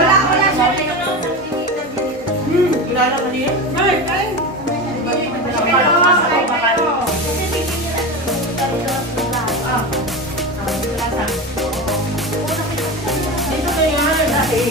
Wala siya rin yun. Kilala ka niya? Ay! Dito ka yan. Dati.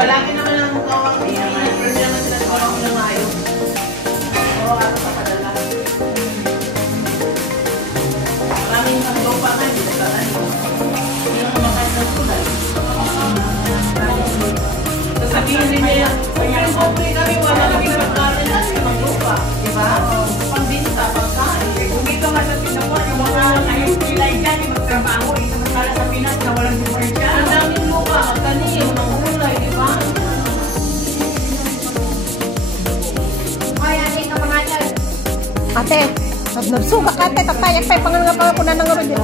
Palagi naman ang mukha ang pero naman sila sa walang ulang ayaw. Oo, ako sa padala. Maraming hanggaw pa nga, hindi nagkakanin. Hindi na kumakain ng kulay. Sasabihin din niya, yung pobre kami, wala kami pagkain natin, maglupa. Diba? Pambinta, pagkain. Dito nga sa Singapore, yung mga ngayon pilay dyan, yung magtrabaho, samantala sa Pinas na walang diferensya. Ang daming mukha, magtanim, mga kulay, diba? Ate, nagsuga ka ate, tatayak tayo pangalan pa ako na nangarod yun.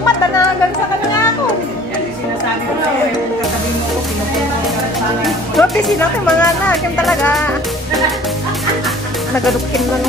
Matanagan sa kanila ako. Yan yung sinasabi ko na, katabi mo ko, pinupunta ko na sana. Roti sila mga anak, yung talaga. Nagadukin man.